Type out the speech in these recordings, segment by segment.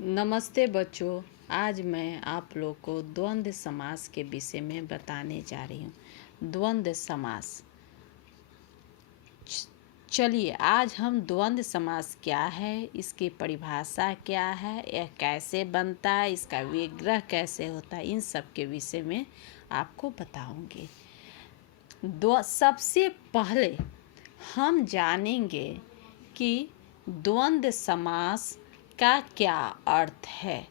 नमस्ते बच्चों। आज मैं आप लोग को द्वंद्व समास के विषय में बताने जा रही हूँ। द्वंद्व समास। चलिए आज हम द्वंद्व समास क्या है, इसकी परिभाषा क्या है, यह कैसे बनता है, इसका विग्रह कैसे होता है, इन सब के विषय में आपको बताऊंगी। सबसे पहले हम जानेंगे कि द्वंद्व समास का क्या अर्थ है।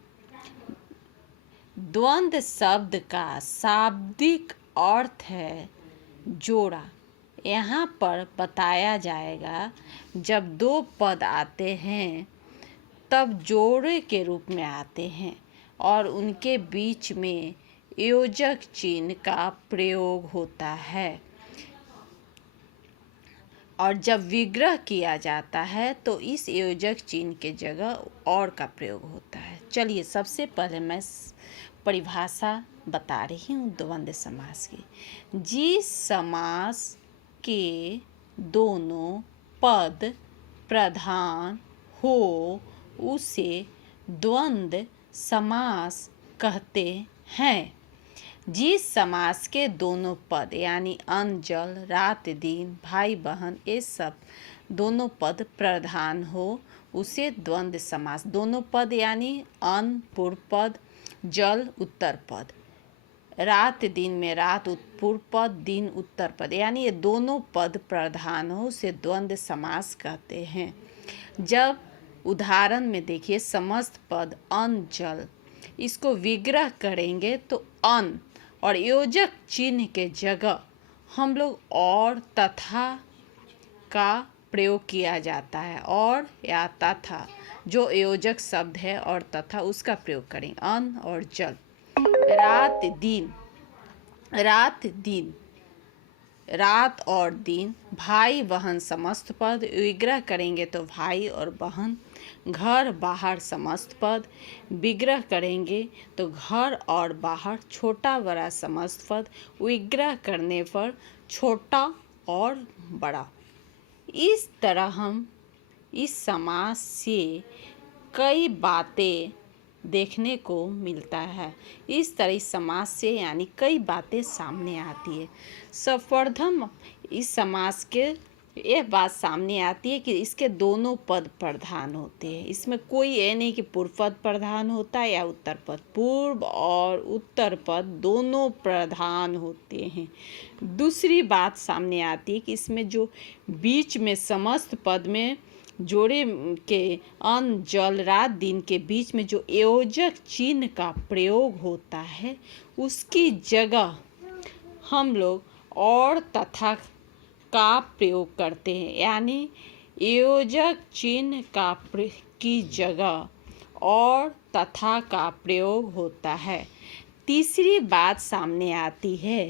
द्वंद्व शब्द का शाब्दिक अर्थ है जोड़ा। यहाँ पर बताया जाएगा जब दो पद आते हैं तब जोड़े के रूप में आते हैं और उनके बीच में योजक चिन्ह का प्रयोग होता है, और जब विग्रह किया जाता है तो इस योजक चिन्ह के जगह और का प्रयोग होता है। चलिए सबसे पहले मैं परिभाषा बता रही हूँ द्वंद्व समास की। जिस समास के दोनों पद प्रधान हो उसे द्वंद्व समास कहते हैं। जिस समास के दोनों पद यानी अन्न जल, रात दिन, भाई बहन, ये सब दोनों पद प्रधान हो उसे द्वंद्व समास। दोनों पद यानी अन्न पूर्व पद, जल उत्तर पद, रात दिन में रात पूर्व पद, दिन उत्तर पद, यानी ये दोनों पद प्रधान हो उसे द्वंद्व समास कहते हैं। जब उदाहरण में देखिए, समस्त पद अन्न जल, इसको विग्रह करेंगे तो अन्न और योजक चिन्ह के जगह हम लोग और तथा का प्रयोग किया जाता है। और या तथा जो योजक शब्द है और तथा उसका प्रयोग करें। अन्न और जल। रात दिन, रात दिन, रात और दिन, भाई बहन समस्त पद विग्रह करेंगे तो भाई और बहन। घर बाहर समस्त पद विग्रह करेंगे तो घर और बाहर। छोटा बड़ा समस्त पद विग्रह करने पर छोटा और बड़ा। इस तरह हम इस समास से कई बातें देखने को मिलता है। इस तरह इस समास से यानी कई बातें सामने आती है। सर्वप्रथम इस समास के यह बात सामने आती है कि इसके दोनों पद प्रधान होते हैं। इसमें कोई ये नहीं कि पूर्व पद प्रधान होता है या उत्तर पद। पूर्व और उत्तर पद दोनों प्रधान होते हैं। दूसरी बात सामने आती है कि इसमें जो बीच में समस्त पद में जोड़े के अन्न जल रात दिन के बीच में जो योजक चिन्ह का प्रयोग होता है उसकी जगह हम लोग और तथा का प्रयोग करते हैं, यानी योजक चिन्ह की जगह और तथा का प्रयोग होता है। तीसरी बात सामने आती है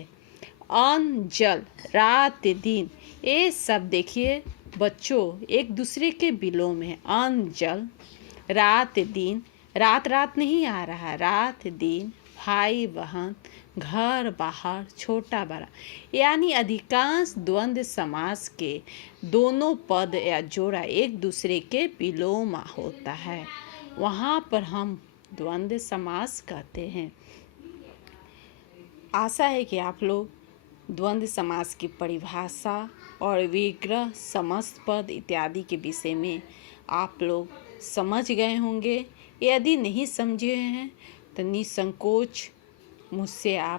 अन्न जल रात दिन, ये सब देखिए बच्चों एक दूसरे के विलोम है। अन्न जल रात दिन, रात रात नहीं आ रहा, रात दिन, भाई बहन, घर बाहर, छोटा बड़ा, यानी अधिकांश द्वंद्व समास के दोनों पद या जोड़ा एक दूसरे के विलोम होता है, वहाँ पर हम द्वंद्व समास कहते हैं। आशा है कि आप लोग द्वंद्व समास की परिभाषा और विग्रह, समस्त पद इत्यादि के विषय में आप लोग समझ गए होंगे। यदि नहीं समझे हैं तो निसंकोच मुझसे आप